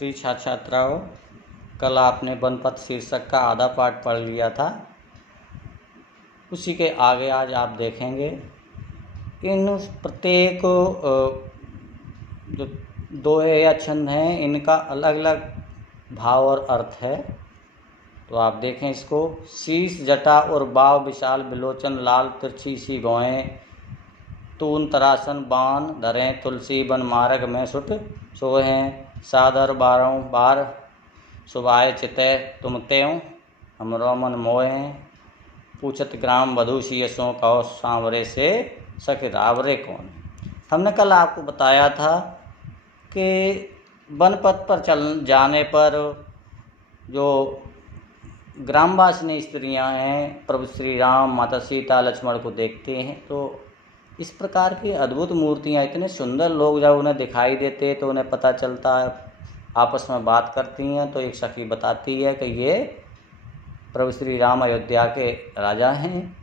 प्रिय छात्र छात्राओं, कल आपने वनपथ शीर्षक का आधा पाठ पढ़ लिया था। उसी के आगे आज आप देखेंगे इन प्रत्येक जो दोहे या छंद हैं इनका अलग अलग भाव और अर्थ है। तो आप देखें इसको। शीश जटा और बाव विशाल बिलोचन लाल तिरछी सी भौएं, तून तरासन बाण धरें तुलसी बन मार्ग में सुट सोहें, सादर बारों बार सुबाए चितय तुम त्यों हमरो मन मोहें, पूछत ग्राम वधू सियसों कहो सांवरे से सख रावरे कौन। हमने कल आपको बताया था कि वनपथ पर चल जाने पर जो ग्रामवासिनी स्त्रियां हैं प्रभु श्री राम माता सीता लक्ष्मण को देखते हैं तो इस प्रकार की अद्भुत मूर्तियां, इतने सुंदर लोग जब उन्हें दिखाई देते तो उन्हें पता चलता है, आपस में बात करती हैं। तो एक सखी बताती है कि ये प्रभु श्री राम अयोध्या के राजा हैं,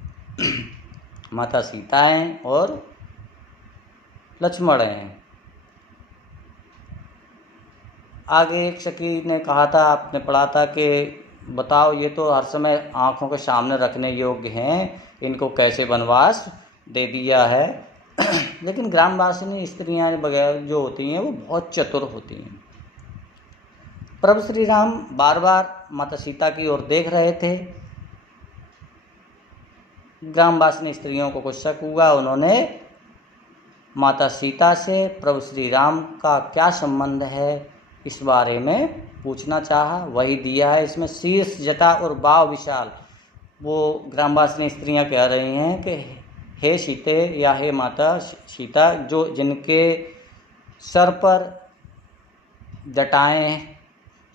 माता सीता हैं और लक्ष्मण हैं। आगे एक सखी ने कहा था, आपने पढ़ा था कि बताओ ये तो हर समय आँखों के सामने रखने योग्य हैं, इनको कैसे वनवास दे दिया है। लेकिन ग्रामवासिनी स्त्रियां वगैरह जो होती हैं वो बहुत चतुर होती हैं। प्रभु श्री राम बार बार माता सीता की ओर देख रहे थे। ग्रामवासिनी स्त्रियों को कुछ शक हुआ, उन्होंने माता सीता से प्रभु श्री राम का क्या संबंध है इस बारे में पूछना चाहा। वही दिया है इसमें। शीर्ष जटा और बाव विशाल। वो ग्रामवासिनी स्त्रियां कह रही हैं कि हे सीते या हे माता सीता, जो जिनके सर पर जटाएं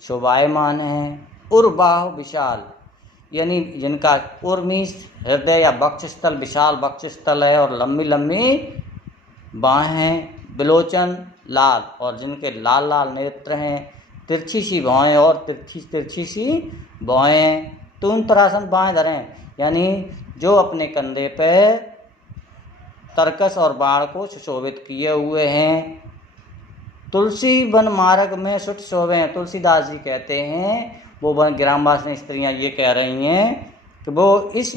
शोभायमान हैं, उर्बाह विशाल, यानी जिनका उर्मीश हृदय या वक्षस्थल विशाल वक्षस्थल है और लंबी लंबी बाहें हैं, बिलोचन लाल और जिनके लाल लाल नेत्र हैं, तिरछी सी भौएं और तिरछी सी भौएं, तून तरासन बाएं धरें, यानी जो अपने कंधे पे तरकस और बाण को सुशोभित किए हुए हैं, तुलसी वन मार्ग में सुट शोभे। तुलसीदास जी कहते हैं, वो वन ग्रामवासिनी स्त्रियां ये कह रही हैं कि वो इस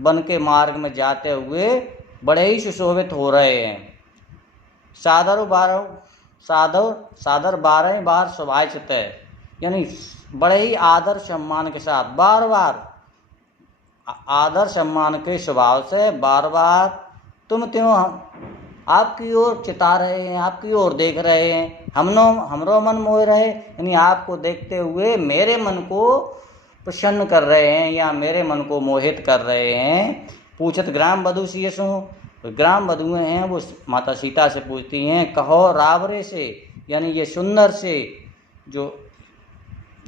वन के मार्ग में जाते हुए बड़े ही सुशोभित हो रहे हैं। सादर बारह बार सुभाए चितय, यानी बड़े ही आदर सम्मान के साथ बार बार आदर सम्मान के स्वभाव से बार बार तुम त्यों आपकी ओर चिता रहे हैं, आपकी ओर देख रहे हैं। हमरो मन मोह रहे, यानी आपको देखते हुए मेरे मन को प्रसन्न कर रहे हैं या मेरे मन को मोहित कर रहे हैं। पूछत ग्राम वधू सियसों, ग्राम वधुएं हैं वो माता सीता से पूछती हैं, कहो रावरे से, यानी ये सुंदर से, जो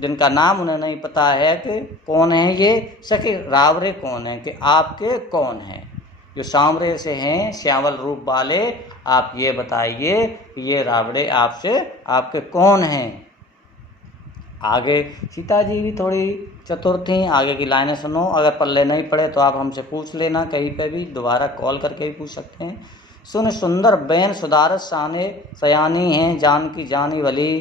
जिनका नाम उन्हें नहीं पता है कि कौन है ये, सखी रावरे कौन है, कि आपके कौन हैं, जो सांवरे से हैं श्यामल रूप वाले, आप ये बताइए कि ये रावड़े आपसे आपके कौन हैं। आगे सीता जी भी थोड़ी चतुर थीं। आगे की लाइनें सुनो, अगर पल्ले नहीं पड़े तो आप हमसे पूछ लेना, कहीं पे भी दोबारा कॉल करके भी पूछ सकते हैं। सुन सुंदर बैन सुधारस साने सयानी हैं, जानकी जानी वली,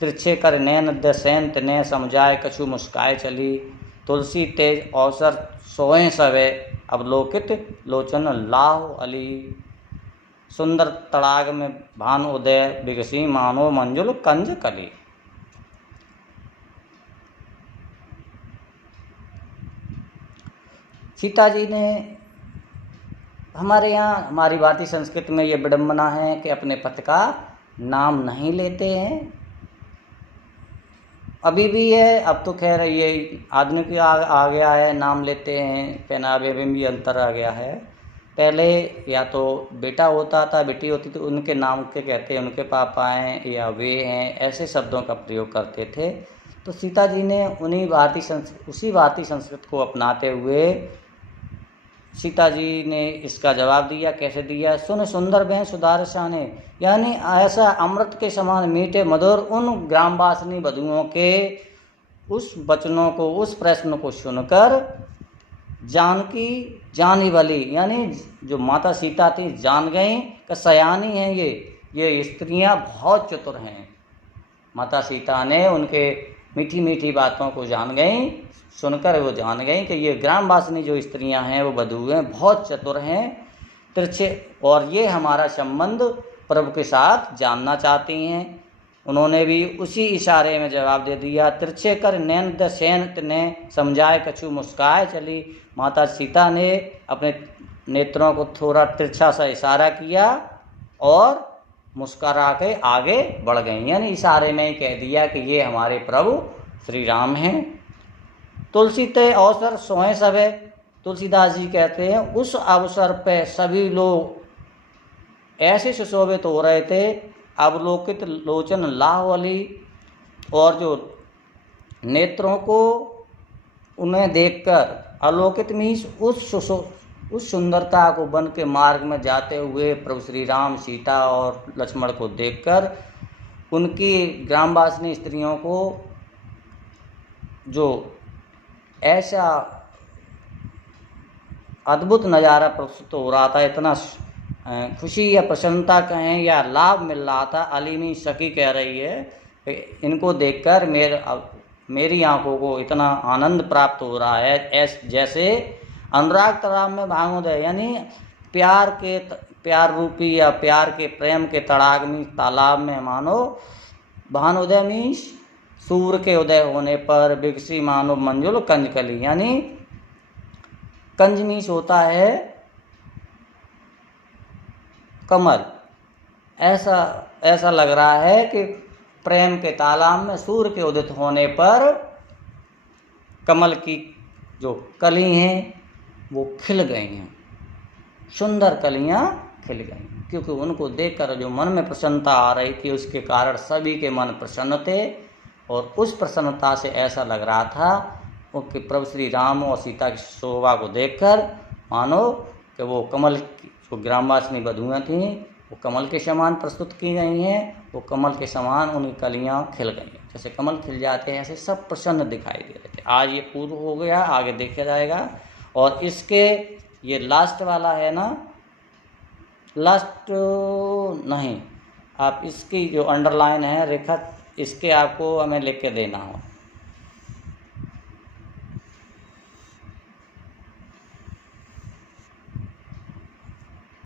तिरछे कर नैन दसैन तने समझाए कछु मुस्काए चली, तुलसी तेज अवसर सोए सवे अवलोकित लोचन लाह अली, सुंदर तड़ाग में भान उदय विगसी मानो मंजुल कंज कली। सीता जी ने, हमारे यहाँ हमारी भारतीय संस्कृति में ये विडम्बना है कि अपने पति का नाम नहीं लेते हैं। अभी भी है, अब तो खैर ये आधुनिक आ गया है, नाम लेते हैं, पहनावे में भी अंतर आ गया है। पहले या तो बेटा होता था, बेटी होती थी, उनके नाम के कहते हैं, उनके पापा हैं या वे हैं, ऐसे शब्दों का प्रयोग करते थे। तो सीता जी ने उसी भारतीय संस्कृति को अपनाते हुए सीता जी ने इसका जवाब दिया। कैसे दिया? सुन सुंदर बहन सुधार शाने, यानी ऐसा अमृत के समान मीठे मधुर उन ग्रामवासिनी वधुओं के उस वचनों को, उस प्रश्न को सुनकर जानकी जानी वाली, यानी जो माता सीता थी जान गई कि सयानी हैं ये स्त्रियां बहुत चतुर हैं। माता सीता ने उनके मीठी मीठी बातों को जान गई, सुनकर वो जान गई कि ये ग्रामवासिनी जो स्त्रियां हैं वो बधू हैं, बहुत चतुर हैं, तिरछे, और ये हमारा संबंध प्रभु के साथ जानना चाहती हैं। उन्होंने भी उसी इशारे में जवाब दे दिया। तिरछे कर नैन द सैन ने समझाए कछु मुस्काए चली। माता सीता ने अपने नेत्रों को थोड़ा तिरछा सा इशारा किया और मुस्करा के आगे बढ़ गई, यानी इशारे में ही कह दिया कि ये हमारे प्रभु श्री राम हैं। तुलसी ते अवसर सोए सबे, तुलसीदास जी कहते हैं उस अवसर पे सभी लोग ऐसे सुशोभित हो रहे थे, अवलोकित लोचन लाहवली, और जो नेत्रों को उन्हें देखकर, अलोकित मीन्स उस सुंदरता को वन के मार्ग में जाते हुए प्रभु श्री राम, सीता और लक्ष्मण को देखकर उनकी ग्रामवासिनी स्त्रियों को जो ऐसा अद्भुत नज़ारा प्रस्तुत हो रहा था, इतना खुशी या प्रसन्नता कहें या लाभ मिल रहा था। अलीमी सखी कह रही है इनको देखकर मेरी आंखों को इतना आनंद प्राप्त हो रहा है जैसे अनुराग तालाब में भांगोदय, यानी प्यार रूपी या प्यार के प्रेम के तड़ाग में तालाब में मानो भानोदय मीन्स सूर्य के उदय होने पर बिगसी मानो मंजुल कंजकली, यानी कंज मीन्स होता है कमल। ऐसा लग रहा है कि प्रेम के तालाब में सूर्य के उदित होने पर कमल की जो कली हैं वो खिल गई हैं, सुंदर कलियां खिल गई, क्योंकि उनको देखकर जो मन में प्रसन्नता आ रही थी उसके कारण सभी के मन प्रसन्न थे। और उस प्रसन्नता से ऐसा लग रहा था कि प्रभु श्री राम और सीता की शोभा को देखकर मानो कि वो कमल की जो ग्रामवासिनी बधुएं थीं वो कमल के समान प्रस्तुत की गई हैं, वो कमल के समान उनकी कलियां खिल गई हैं, जैसे कमल खिल जाते हैं ऐसे सब प्रसन्न दिखाई दे रहे थे। आज ये पूर्व हो गया, आगे देखा जाएगा। और इसके ये लास्ट वाला है ना, लास्ट नहीं, आप इसकी जो अंडरलाइन है रेखा, इसके आपको हमें लिख के देना हो।